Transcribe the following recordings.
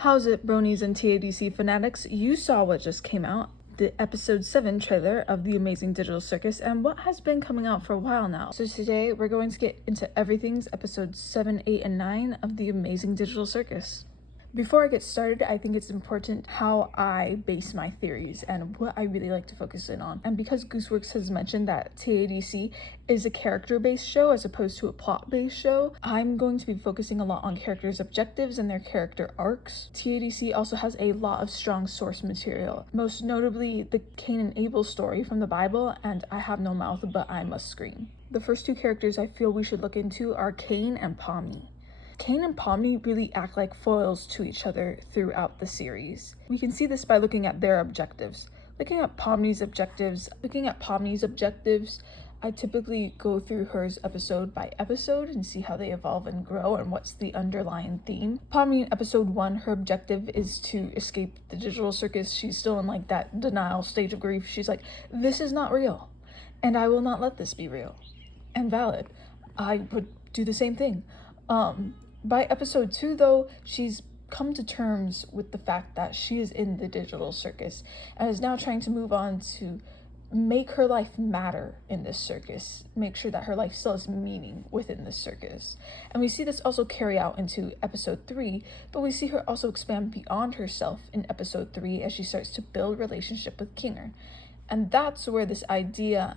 How's it, bronies and TADC fanatics? You saw what just came out, the episode 7 trailer of The Amazing Digital Circus, and what has been coming out for a while now. So today we're going to get into everything's episodes 7, 8, and 9 of The Amazing Digital Circus. Before I get started, I think it's important how I base my theories and what I really like to focus in on. And because Gooseworx has mentioned that TADC is a character-based show as opposed to a plot-based show, I'm going to be focusing a lot on characters' objectives and their character arcs. TADC also has a lot of strong source material, most notably the Cain and Abel story from the Bible and I Have No Mouth But I Must Scream. The first two characters I feel we should look into are Cain and Pomni. Cain and Pomni really act like foils to each other throughout the series. We can see this by looking at their objectives. Looking at Pomni's objectives, I typically go through hers episode by episode and see how they evolve and grow and what's the underlying theme. Pomni in episode 1, her objective is to escape the digital circus. She's still in like that denial stage of grief. She's like, this is not real, and I will not let this be real and valid. I would do the same thing. By episode 2, though, she's come to terms with the fact that she is in the digital circus and is now trying to move on to make her life matter in this circus, make sure that her life still has meaning within this circus. And we see this also carry out into episode 3, but we see her also expand beyond herself in episode 3 as she starts to build relationship with Kinger. And that's where this idea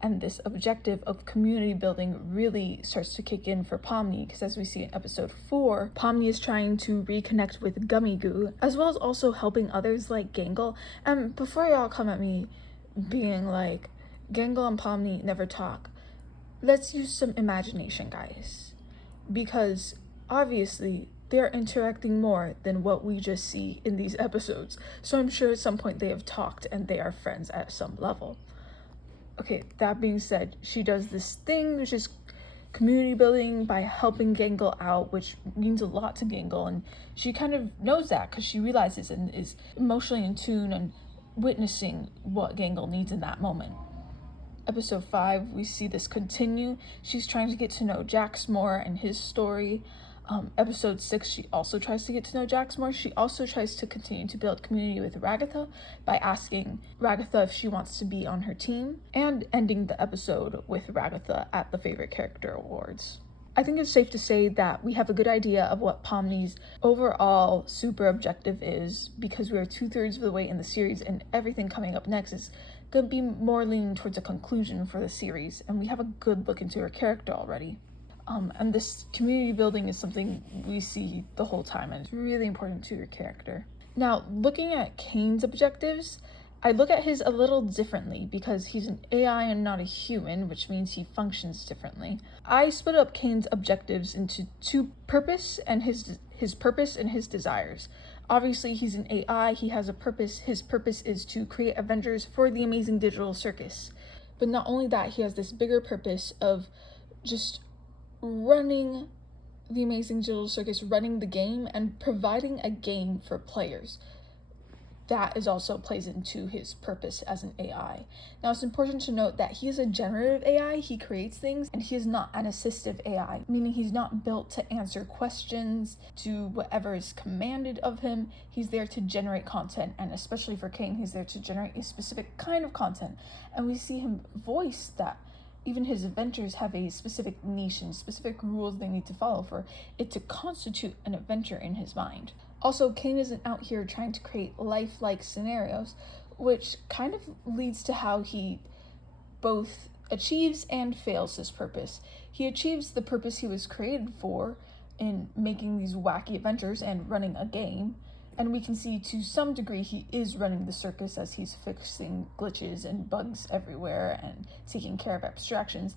and this objective of community building really starts to kick in for Pomni, because as we see in episode 4, Pomni is trying to reconnect with Gummy Goo, as well as also helping others like Gangle. And before y'all come at me being like, Gangle and Pomni never talk, let's use some imagination, guys. Because obviously they're interacting more than what we just see in these episodes. So I'm sure at some point they have talked and they are friends at some level. Okay, that being said, she does this thing, which is community building by helping Gangle out, which means a lot to Gangle, and she kind of knows that because she realizes and is emotionally in tune and witnessing what Gangle needs in that moment. Episode 5, we see this continue. She's trying to get to know Jax more and his story. Episode 6, she also tries to get to know Jax more. She also tries to continue to build community with Ragatha by asking Ragatha if she wants to be on her team, and ending the episode with Ragatha at the Favorite Character Awards. I think it's safe to say that we have a good idea of what Pomni's overall super objective is, because we are 2/3 of the way in the series and everything coming up next is going to be more leaning towards a conclusion for the series, and we have a good look into her character already. And this community building is something we see the whole time, and it's really important to your character. Now, looking at Cain's objectives, I look at his a little differently because he's an AI and not a human, which means he functions differently. I split up Cain's objectives into two: purpose and his purpose and his desires. Obviously, he's an AI, he has a purpose. His purpose is to create Avengers for the Amazing Digital Circus. But not only that, he has this bigger purpose of just running the Amazing Digital Circus, running the game, and providing a game for players. That is also plays into his purpose as an AI. Now, it's important to note that he is a generative AI, he creates things, and he is not an assistive AI, meaning he's not built to answer questions, to whatever is commanded of him. He's there to generate content, and especially for Cain, he's there to generate a specific kind of content. And we see him voice that even his adventures have a specific niche and specific rules they need to follow for it to constitute an adventure in his mind. Also, Cain isn't out here trying to create lifelike scenarios, which kind of leads to how he both achieves and fails his purpose. He achieves the purpose he was created for in making these wacky adventures and running a game, and we can see to some degree he is running the circus as he's fixing glitches and bugs everywhere and taking care of abstractions.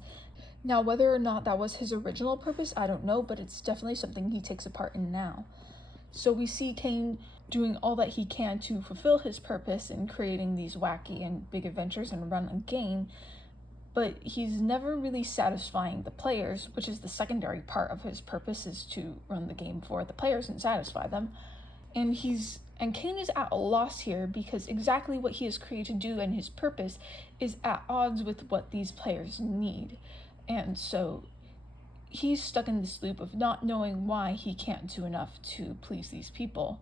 Now, whether or not that was his original purpose, I don't know, but it's definitely something he takes a part in now. So we see Cain doing all that he can to fulfill his purpose in creating these wacky and big adventures and run a game, but he's never really satisfying the players, which is the secondary part of his purpose, is to run the game for the players and satisfy them. And Cain is at a loss here because exactly what he is created to do and his purpose is at odds with what these players need. And so he's stuck in this loop of not knowing why he can't do enough to please these people.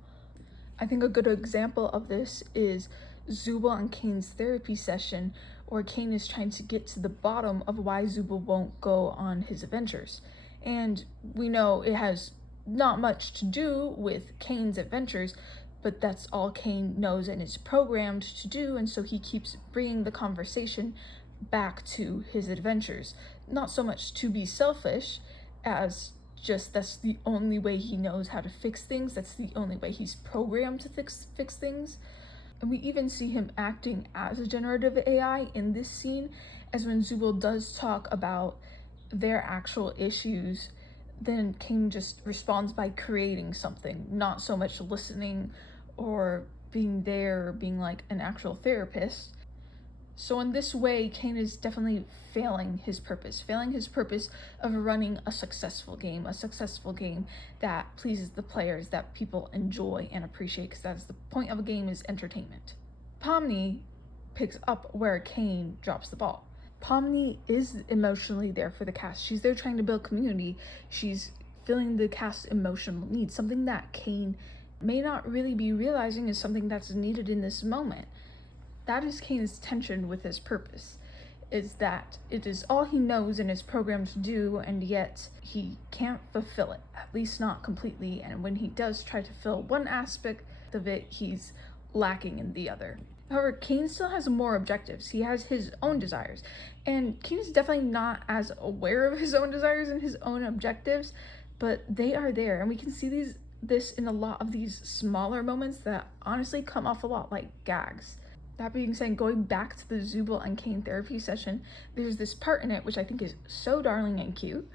I think a good example of this is Zubul and Cain's therapy session, where Cain is trying to get to the bottom of why Zubul won't go on his adventures. And we know it has not much to do with Cain's adventures, but that's all Cain knows and is programmed to do, and so he keeps bringing the conversation back to his adventures. Not so much to be selfish as just that's the only way he knows how to fix things, that's the only way he's programmed to fix things. And we even see him acting as a generative AI in this scene, as when Zubul does talk about their actual issues, then Cain just responds by creating something, not so much listening or being there or being like an actual therapist. So in this way, Cain is definitely failing his purpose of running a successful game that pleases the players, that people enjoy and appreciate, because that's the point of a game, is entertainment. Pomni picks up where Cain drops the ball. Pomni is emotionally there for the cast. She's there trying to build community. She's filling the cast's emotional needs, something that Cain may not really be realizing is something that's needed in this moment. That is Cain's tension with his purpose, is that it is all he knows and is programmed to do, and yet he can't fulfill it, at least not completely, and when he does try to fill one aspect of it, he's lacking in the other. However, Cain still has more objectives. He has his own desires, and Cain is definitely not as aware of his own desires and his own objectives, but they are there, and we can see this in a lot of these smaller moments that honestly come off a lot like gags. That being said, going back to the Zubul and Cain therapy session, there's this part in it which I think is so darling and cute,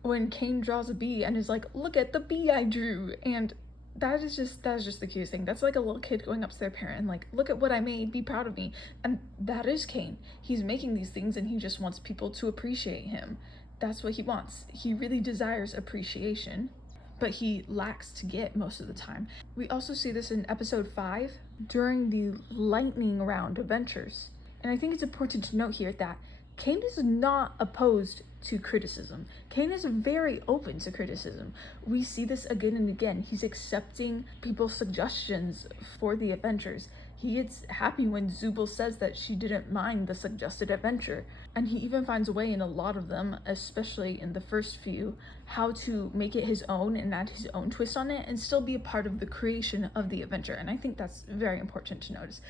when Cain draws a bee and is like, "Look at the bee I drew," and that is just the cutest thing. That's like a little kid going up to their parent and like, "Look at what I made, be proud of me." And that is Cain. He's making these things and he just wants people to appreciate him. That's what he wants. He really desires appreciation, but he lacks to get most of the time. We also see this in episode 5 during the lightning round adventures. And I think it's important to note here that Cain is not opposed to criticism. Cain is very open to criticism. We see this again and again. He's accepting people's suggestions for the adventures. He gets happy when Zubul says that she didn't mind the suggested adventure. And he even finds a way in a lot of them, especially in the first few, how to make it his own and add his own twist on it and still be a part of the creation of the adventure. And I think that's very important to notice.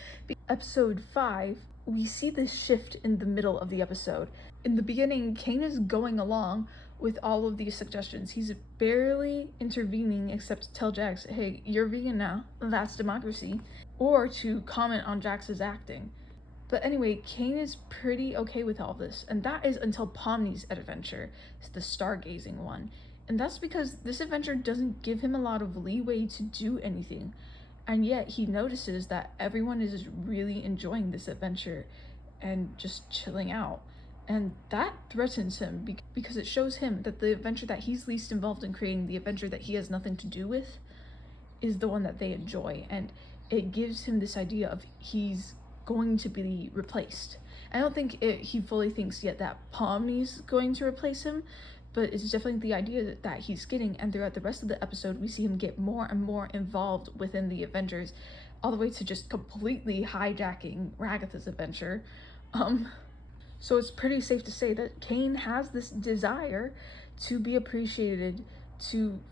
Episode 5, we see this shift in the middle of the episode. In the beginning, Cain is going along with all of these suggestions. He's barely intervening except to tell Jax, "Hey, you're vegan now, that's democracy," or to comment on Jax's acting. But anyway, Cain is pretty okay with all this, and that is until Pomni's adventure, the stargazing one. And that's because this adventure doesn't give him a lot of leeway to do anything, and yet he notices that everyone is really enjoying this adventure and just chilling out. And that threatens him because it shows him that the adventure that he's least involved in creating, the adventure that he has nothing to do with, is the one that they enjoy. And it gives him this idea of he's going to be replaced. I don't think he fully thinks yet that Pomni's going to replace him, but it's definitely the idea that he's getting. And throughout the rest of the episode, we see him get more and more involved within the adventures, all the way to just completely hijacking Ragatha's adventure. So it's pretty safe to say that Cain has this desire to be appreciated,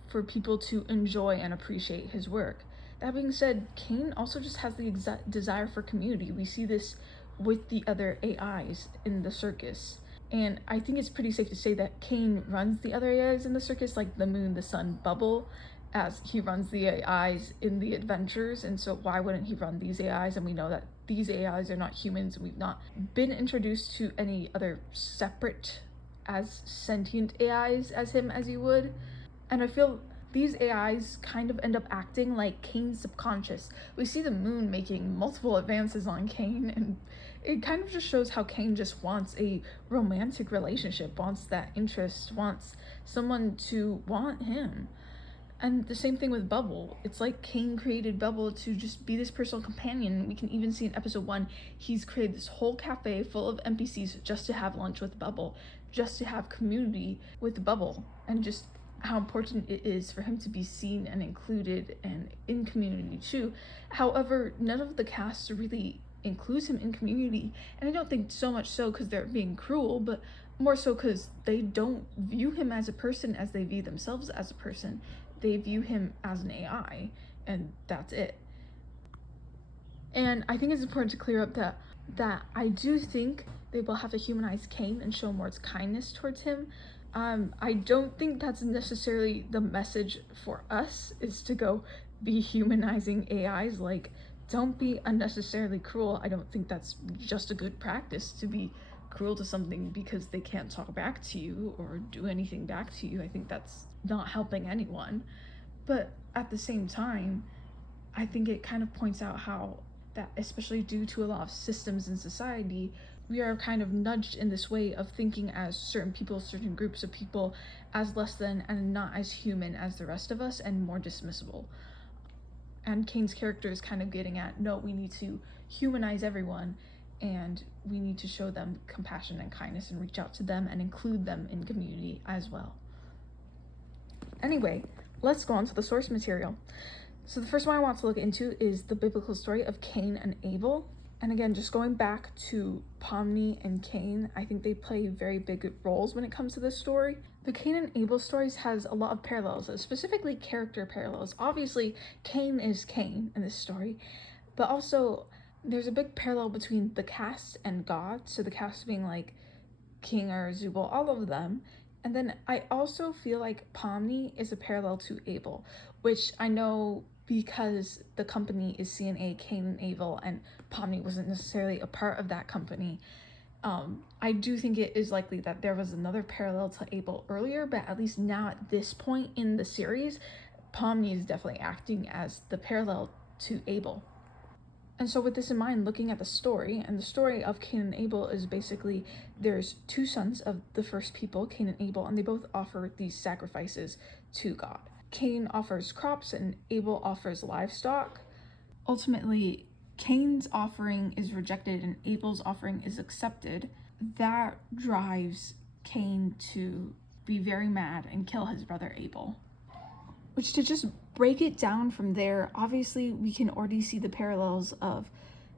for people to enjoy and appreciate his work. That being said, Cain also just has the exact desire for community. We see this with the other AIs in the circus. And I think it's pretty safe to say that Cain runs the other AIs in the circus, like the moon, the sun, bubble, as he runs the AIs in the adventures. And so why wouldn't he run these AIs? And we know that these AIs are not humans, and we've not been introduced to any other separate as sentient AIs as him as you would. And I feel these AIs kind of end up acting like Cain's subconscious. We see the moon making multiple advances on Cain, and it kind of just shows how Cain just wants a romantic relationship, wants that interest, wants someone to want him. And the same thing with Bubble. It's like Cain created Bubble to just be this personal companion. We can even see in episode 1, he's created this whole cafe full of NPCs just to have lunch with Bubble, just to have community with Bubble, and just how important it is for him to be seen and included and in community too. However, none of the cast really includes him in community, and I don't think so much so because they're being cruel, but more so because they don't view him as a person as they view themselves as a person. They view him as an AI, and that's it. And I think it's important to clear up that I do think they will have to humanize Cain and show more kindness towards him. I don't think that's necessarily the message for us, is to go be humanizing AIs. Like, don't be unnecessarily cruel. I don't think that's just a good practice, to be cruel to something because they can't talk back to you or do anything back to you. I think that's not helping anyone. But at the same time, I think it kind of points out how that, especially due to a lot of systems in society, we are kind of nudged in this way of thinking as certain people, certain groups of people, as less than and not as human as the rest of us, and more dismissible. And Cain's character is kind of getting at, no, we need to humanize everyone, and we need to show them compassion and kindness and reach out to them and include them in community as well. Anyway, let's go on to the source material. So the first one I want to look into is the biblical story of Cain and Abel. And again, just going back to Pomni and Cain, I think they play very big roles when it comes to this story. The Cain and Abel stories has a lot of parallels, specifically character parallels. Obviously, Cain is Cain in this story, but also there's a big parallel between the cast and God. So the cast being like King or Zubal, all of them. And then I also feel like Pomni is a parallel to Abel, which I know because the company is CNA, Cain and Abel, and Pomni wasn't necessarily a part of that company. I do think it is likely that there was another parallel to Abel earlier, but at least now at this point in the series, Pomni is definitely acting as the parallel to Abel. And so with this in mind, looking at the story, and the story of Cain and Abel is basically, there's two sons of the first people, Cain and Abel, and they both offer these sacrifices to God. Cain offers crops and Abel offers livestock. Ultimately, Cain's offering is rejected and Abel's offering is accepted. That drives Cain to be very mad and kill his brother Abel. Which, to just break it down from there, obviously we can already see the parallels of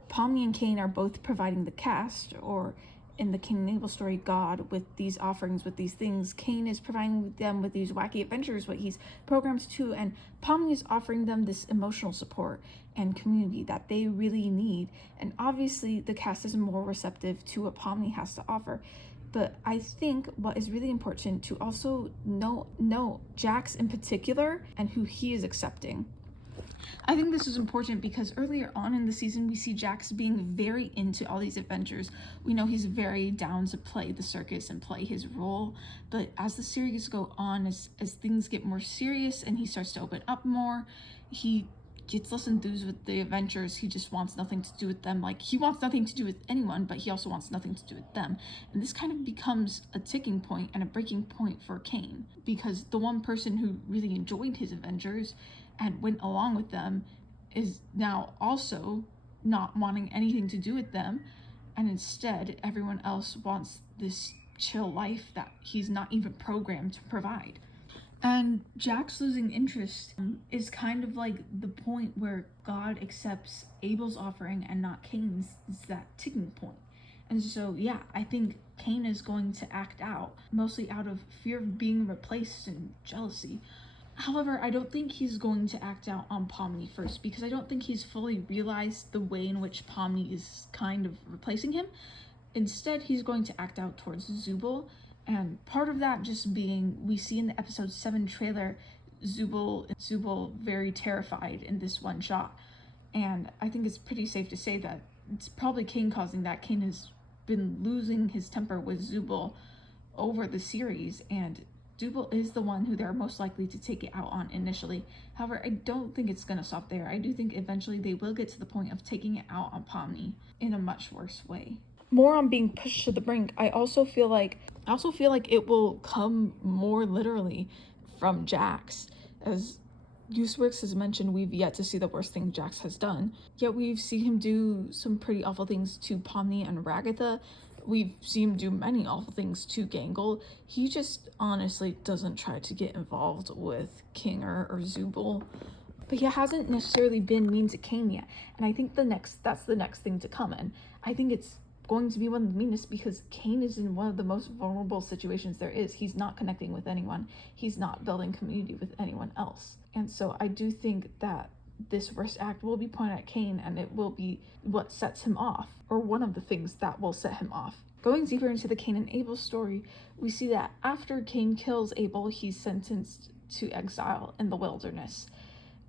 Pomni and Cain are both providing the cast, or in the Cain and Abel story, God with these offerings, with these things. Cain is providing them with these wacky adventures, what he's programmed to, and Pomni is offering them this emotional support and community that they really need. And obviously the cast is more receptive to what Pomni has to offer. But I think what is really important to also know Jax in particular and who he is accepting. I think this is important because earlier on in the season, we see Jax being very into all these adventures. We know he's very down to play the circus and play his role. But as the series go on, as things get more serious and he starts to open up more, he gets less enthused with the adventures. He just wants nothing to do with them. Like, he wants nothing to do with anyone, but he also wants nothing to do with them. And this kind of becomes a ticking point and a breaking point for Cain, because the one person who really enjoyed his adventures and went along with them is now also not wanting anything to do with them, and instead everyone else wants this chill life that he's not even programmed to provide. And Jax losing interest is kind of like the point where God accepts Abel's offering and not Cain's. It's that ticking point. And so, yeah, I think Cain is going to act out, mostly out of fear of being replaced and jealousy. However, I don't think he's going to act out on Pomni first, because I don't think he's fully realized the way in which Pomni is kind of replacing him. Instead, he's going to act out towards Zubal. And part of that just being, we see in the episode 7 trailer, Zubal very terrified in this one shot. And I think it's pretty safe to say that it's probably Cain causing that. Cain has been losing his temper with Zubal over the series, and Zubal is the one who they're most likely to take it out on initially. However, I don't think it's going to stop there. I do think eventually they will get to the point of taking it out on Pomni in a much worse way. More on being pushed to the brink, I also feel like it will come more literally from Jax. As Gooseworx has mentioned, we've yet to see the worst thing Jax has done, yet we've seen him do some pretty awful things to Pomni and Ragatha. we've seen him do many awful things to Gangle. He just honestly doesn't try to get involved with Kinger or Zubul. But he hasn't necessarily been mean to Cain yet. And I think that's the next thing to come. And I think it's going to be one of the meanest because Cain is in one of the most vulnerable situations there is. He's not connecting with anyone. He's not building community with anyone else. And so I do think that this worst act will be pointed at Cain, and it will be what sets him off, or one of the things that will set him off. Going deeper into the Cain and Abel story, we see that after Cain kills Abel, he's sentenced to exile in the wilderness.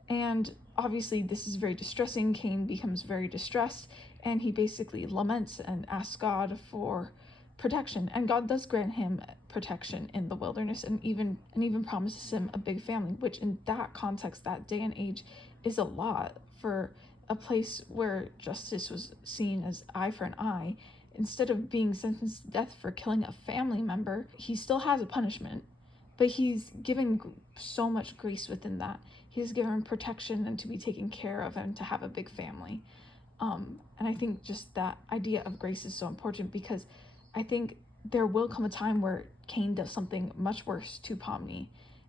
And obviously this is very distressing. Cain becomes very distressed, and he basically laments and asks God for protection. And God does grant him protection in the wilderness, and even promises him a big family, which in that context, that day and age, is a lot for a place where justice was seen as eye for an eye. Instead of being sentenced to death for killing a family member, he still has a punishment, but he's given so much grace within that. He's given protection and to be taken care of and to have a big family. And I think just that idea of grace is so important, because I think there will come a time where Cain does something much worse to Pomni,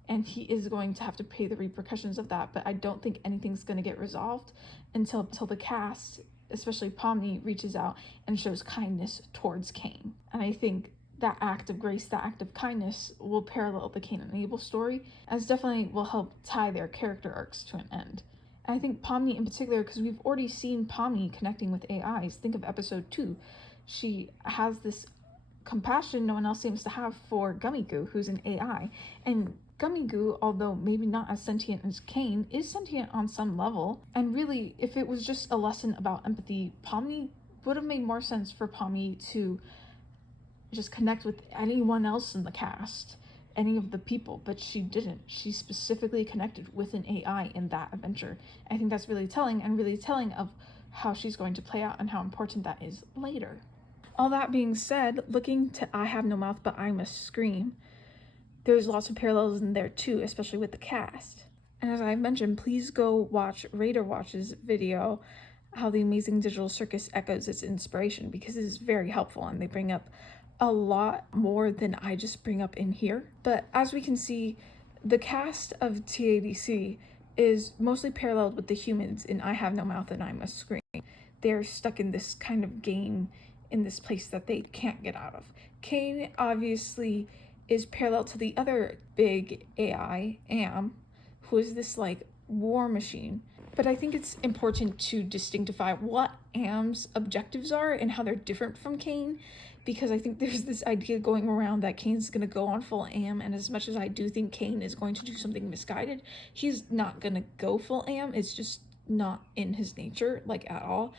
and he is going to have to pay the repercussions of that. But I don't think anything's going to get resolved until the cast, especially Pomni, reaches out and shows kindness towards Cain. And I think that act of grace, that act of kindness, will parallel the Cain and Abel story, as definitely will help tie their character arcs to an end. And I think Pomni in particular, because we've already seen Pomni connecting with AIs. Think of episode 2. She has this compassion no one else seems to have for Gummy Goo, who's an AI. And Gummy Goo, although maybe not as sentient as Cain, is sentient on some level. And really, if it was just a lesson about empathy, Pomni would have made more sense for Pomni to just connect with anyone else in the cast, any of the people, but she didn't. She specifically connected with an AI in that adventure. I think that's really telling, and really telling of how she's going to play out and how important that is later. All that being said, looking to I Have No Mouth But I Must Scream, there's lots of parallels in there too, especially with the cast. And as I mentioned, please go watch Raider Watch's video, How the Amazing Digital Circus Echoes Its Inspiration, because it is very helpful and they bring up a lot more than I just bring up in here. But as we can see, the cast of TADC is mostly paralleled with the humans in I Have No Mouth and I Must Scream. They're stuck in this kind of game, in this place that they can't get out of. Cain obviously is parallel to the other big AI, Am, who is this like war machine. But I think it's important to distinctify what Am's objectives are and how they're different from Cain, because I think there's this idea going around that Cain's going to go on full Am, and as much as I do think Cain is going to do something misguided, he's not going to go full Am. It's just not in his nature, like, at all.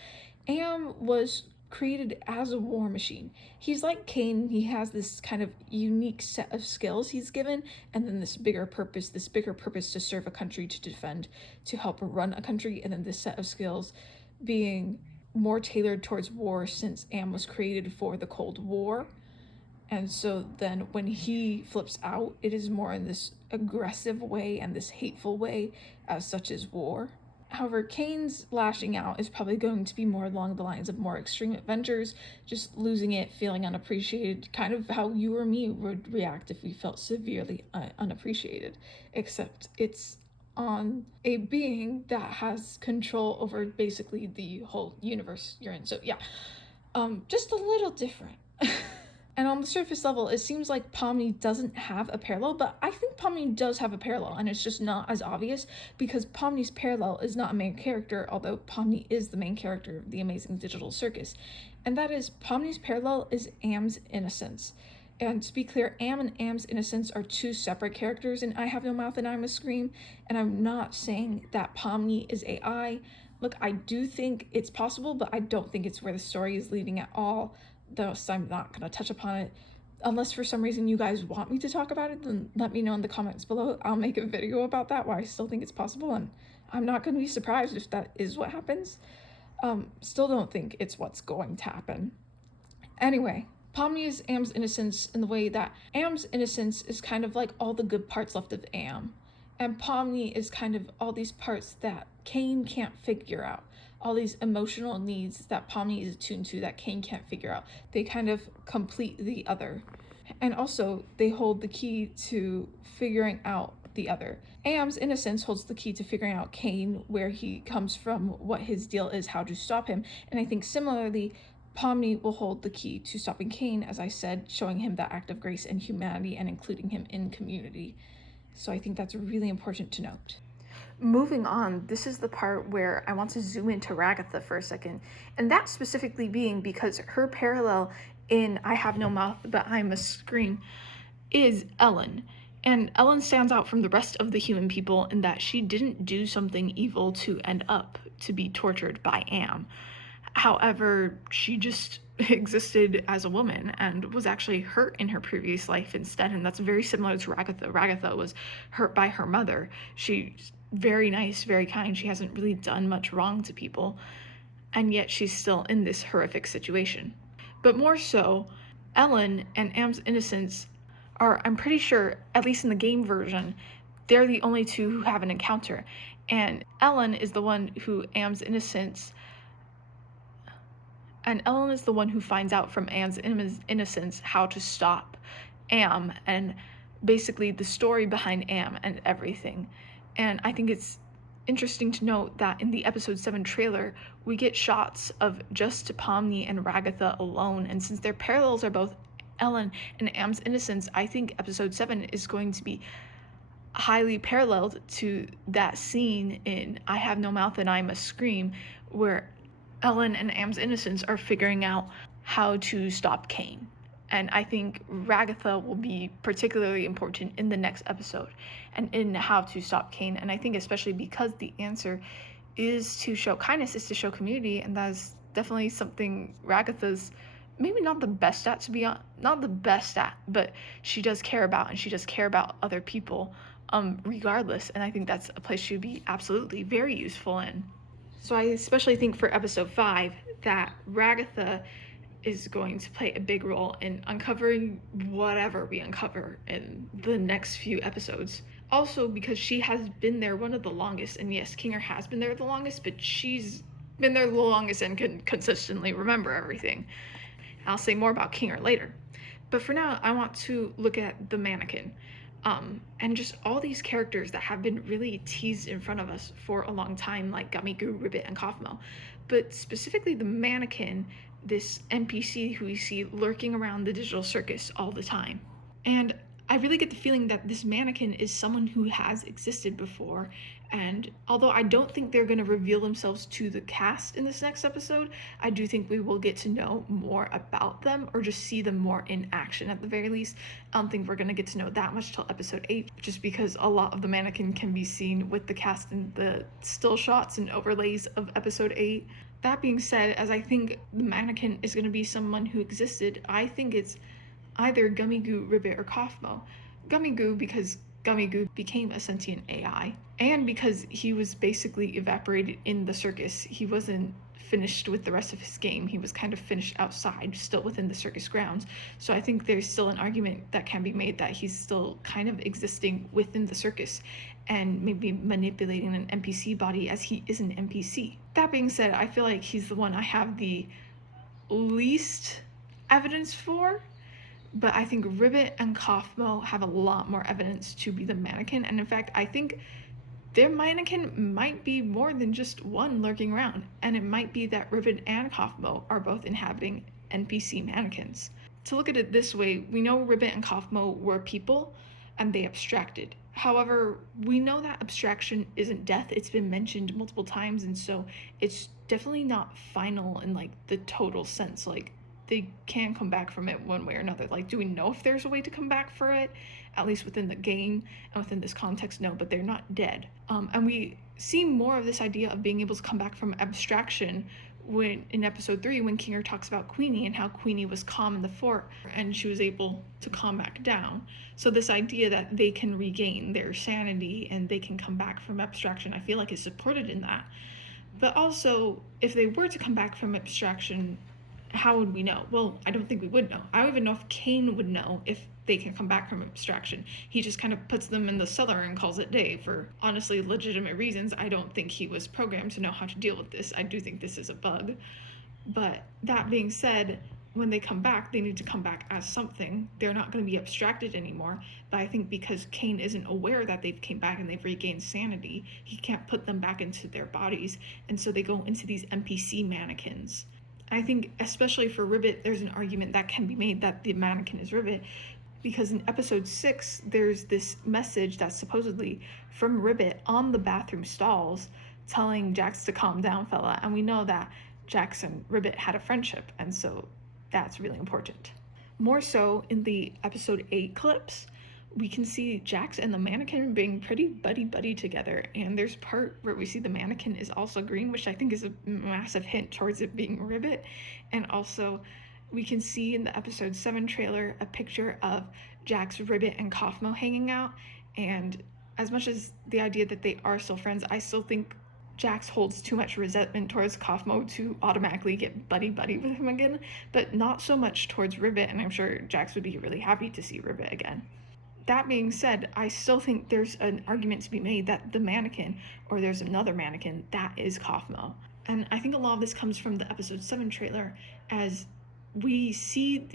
Am was created as a war machine. He's like Cain. He has this kind of unique set of skills he's given, and then this bigger purpose to serve a country, to defend, to help run a country, and then this set of skills being more tailored towards war, since Am was created for the Cold War. And so then when he flips out, it is more in this aggressive way and this hateful way, as such as war. However, Cain's lashing out is probably going to be more along the lines of more extreme adventures, just losing it, feeling unappreciated, kind of how you or me would react if we felt severely unappreciated, except it's on a being that has control over basically the whole universe you're in. So yeah, just a little different. And on the surface level, it seems like Pomni doesn't have a parallel, but I think Pomni does have a parallel, and it's just not as obvious, because Pomni's parallel is not a main character, although Pomni is the main character of The Amazing Digital Circus. And that is, Pomni's parallel is Am's innocence. And to be clear, Am and Am's innocence are two separate characters in I Have No Mouth and I Must Scream, and I'm not saying that Pomni is AI. Look, I do think it's possible, but I don't think it's where the story is leading at all. Thus, I'm not going to touch upon it. Unless for some reason you guys want me to talk about it, then let me know in the comments below. I'll make a video about that, why I still think it's possible, and I'm not going to be surprised if that is what happens. Still don't think it's what's going to happen. Anyway, Pomni is Am's innocence in the way that Am's innocence is kind of like all the good parts left of Am. And Pomni is kind of all these parts that Cain can't figure out. All these emotional needs that Pomni is attuned to that Cain can't figure out. They kind of complete the other. And also, they hold the key to figuring out the other. Am's innocence holds the key to figuring out Cain, where he comes from, what his deal is, how to stop him. And I think similarly, Pomni will hold the key to stopping Cain, as I said, showing him that act of grace and humanity and including him in community. So I think that's really important to note. Moving on, this is the part where I want to zoom into Ragatha for a second, and that specifically being because her parallel in I Have No Mouth But I Must Scream is Ellen. And Ellen stands out from the rest of the human people in that she didn't do something evil to end up to be tortured by Am. However, she just existed as a woman and was actually hurt in her previous life instead, and that's very similar to Ragatha. Ragatha was hurt by her mother. She's very nice, very kind. She hasn't really done much wrong to people, and yet she's still in this horrific situation. But more so, Ellen and Am's innocence are, I'm pretty sure, at least in the game version, they're the only two who have an encounter. And Ellen is the one who Am's innocence... And Ellen is the one who finds out from Am's innocence how to stop Am and basically the story behind Am and everything. And I think it's interesting to note that in the episode 7 trailer, we get shots of just Pomni and Ragatha alone. And since their parallels are both Ellen and Am's innocence, I think episode 7 is going to be highly paralleled to that scene in I Have No Mouth and I Must Scream, where Ellen and Am's innocence are figuring out how to stop Cain. And I think Ragatha will be particularly important in the next episode and in how to stop Cain. And I think especially because the answer is to show kindness, is to show community, and that's definitely something Ragatha's maybe not the best at, but she does care about, and she does care about other people regardless. And I think that's a place she would be absolutely very useful in. So I especially think for episode 5 that Ragatha is going to play a big role in uncovering whatever we uncover in the next few episodes. Also because she has been there one of the longest, and yes, Kinger has been there the longest, but she's been there the longest and can consistently remember everything. I'll say more about Kinger later. But for now, I want to look at the mannequin. And just all these characters that have been really teased in front of us for a long time, like Gummy-Goo, Ribbit, and Kaufmo. But specifically the mannequin, this NPC who we see lurking around the digital circus all the time. And I really get the feeling that this mannequin is someone who has existed before, and although I don't think they're going to reveal themselves to the cast in this next episode, I do think we will get to know more about them, or just see them more in action at the very least. I don't think we're going to get to know that much till episode 8, just because a lot of the mannequin can be seen with the cast in the still shots and overlays of episode 8. That being said, as I think the mannequin is going to be someone who existed, I think it's either Gummy-Goo, Ribbit, or Kaufmo. Gummy-Goo because Gummy-Goo became a sentient AI, and because he was basically evaporated in the circus. He wasn't finished with the rest of his game. He was kind of finished outside, still within the circus grounds. So I think there's still an argument that can be made that he's still kind of existing within the circus and maybe manipulating an NPC body as he is an NPC. That being said, I feel like he's the one I have the least evidence for, but I think Ribbit and Kaufmo have a lot more evidence to be the mannequin. And in fact, I think their mannequin might be more than just one lurking around, and it might be that Ribbit and Kaufmo are both inhabiting NPC mannequins. To look at it this way, we know Ribbit and Kaufmo were people, and they abstracted. However, we know that abstraction isn't death. It's been mentioned multiple times, and so it's definitely not final in like the total sense. Like, they can come back from it one way or another. Like, do we know if there's a way to come back for it? At least within the game and within this context, no, but they're not dead. And we see more of this idea of being able to come back from abstraction when in episode 3, when Kinger talks about Queenie and how Queenie was calm in the fort and she was able to calm back down. So this idea that they can regain their sanity and they can come back from abstraction, I feel like is supported in that. But also, if they were to come back from abstraction, how would we know? Well, I don't think we would know. I don't even know if Cain would know if they can come back from abstraction. He just kind of puts them in the cellar and calls it day for honestly legitimate reasons. I don't think he was programmed to know how to deal with this. I do think this is a bug. But that being said, when they come back, they need to come back as something. They're not going to be abstracted anymore. But I think because Cain isn't aware that they've came back and they've regained sanity, he can't put them back into their bodies. And so they go into these NPC mannequins. I think especially for Ribbit, there's an argument that can be made that the mannequin is Ribbit, because in episode 6, there's this message that's supposedly from Ribbit on the bathroom stalls telling Jax to calm down, fella. And we know that Jax and Ribbit had a friendship, and so that's really important. More so in the episode 8 clips, we can see Jax and the mannequin being pretty buddy together, and there's part where we see the mannequin is also green, which I think is a massive hint towards it being Ribbit. And also we can see in the episode 7 trailer a picture of Jax, Ribbit, and Kaufmo hanging out, and as much as the idea that they are still friends, I still think Jax holds too much resentment towards Kaufmo to automatically get buddy with him again, but not so much towards Ribbit, and I'm sure Jax would be really happy to see Ribbit again. That being said, I still think there's an argument to be made that the mannequin, or there's another mannequin, that is Kaufmo. And I think a lot of this comes from the episode 7 trailer, as we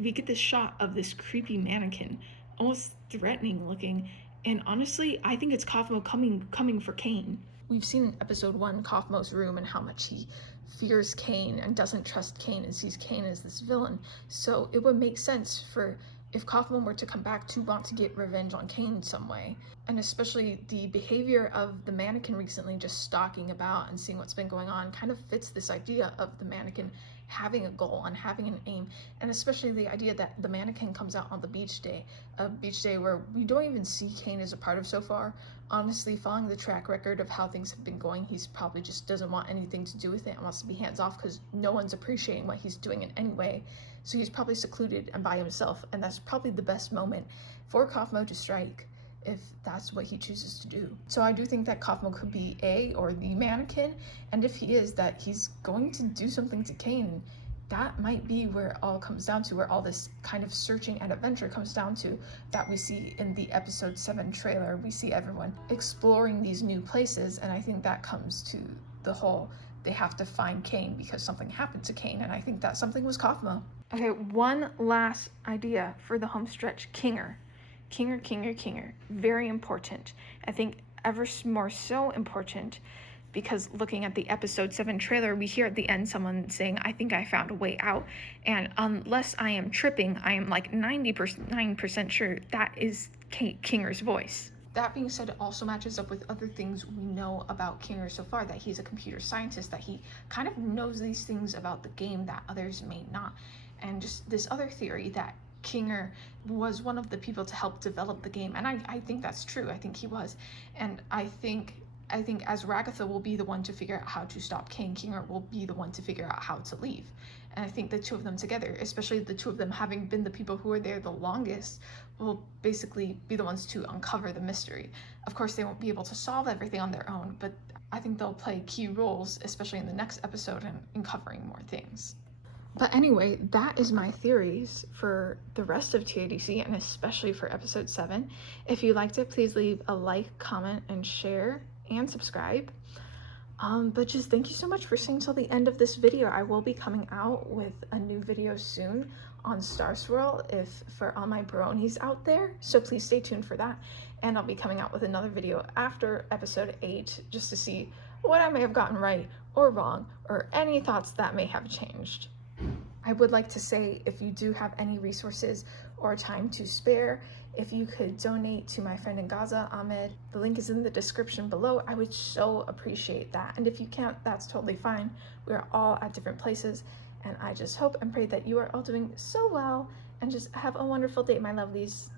get this shot of this creepy mannequin, almost threatening looking, and honestly, I think it's Kaufmo coming for Cain. We've seen in episode 1 Kaufmo's room and how much he fears Cain and doesn't trust Cain and sees Cain as this villain. So it would make sense for if Kaufmo were to come back to want to get revenge on Cain in some way. And especially the behavior of the mannequin recently, just stalking about and seeing what's been going on, kind of fits this idea of the mannequin having a goal and having an aim, and especially the idea that the mannequin comes out on the beach day, a beach day where we don't even see Cain as a part of so far. Honestly, following the track record of how things have been going, he's probably just doesn't want anything to do with it and wants to be hands off because no one's appreciating what he's doing in any way. So he's probably secluded and by himself, and that's probably the best moment for Kaufmo to strike if that's what he chooses to do. So I do think that Kaufmo could be or the mannequin, and if he is, that he's going to do something to Cain. That might be where it all comes down to, where all this kind of searching and adventure comes down to, that we see in the episode 7 trailer. We see everyone exploring these new places, and I think that comes to the whole, they have to find Cain because something happened to Cain, and I think that something was Kaufmo. Okay, one last idea for the home stretch, Kinger. Very important. I think ever more so important because looking at the episode 7 trailer, we hear at the end someone saying, I think I found a way out. And unless I am tripping, I am like 99% sure that is Kinger's voice. That being said, it also matches up with other things we know about Kinger so far, that he's a computer scientist, that he kind of knows these things about the game that others may not. And just this other theory that Kinger was one of the people to help develop the game, and I think that's true. I think he was, and I think as Ragatha will be the one to figure out how to stop Cain, Kinger will be the one to figure out how to leave. And I think the two of them together, especially the two of them having been the people who are there the longest, will basically be the ones to uncover the mystery. Of course, they won't be able to solve everything on their own, but I think they'll play key roles, especially in the next episode, in covering more things. But anyway, that is my theories for the rest of TADC, and especially for episode 7. If you liked it, please leave a like, comment, and share, and subscribe. But just thank you so much for staying till the end of this video. I will be coming out with a new video soon on Star Swirl for all my bronies out there, so please stay tuned for that. And I'll be coming out with another video after episode 8 just to see what I may have gotten right or wrong, or any thoughts that may have changed. I would like to say, if you do have any resources or time to spare, if you could donate to my friend in Gaza, Ahmed, the link is in the description below. I would so appreciate that. And if you can't, that's totally fine. We're all at different places, and I just hope and pray that you are all doing so well, and just have a wonderful day, my lovelies.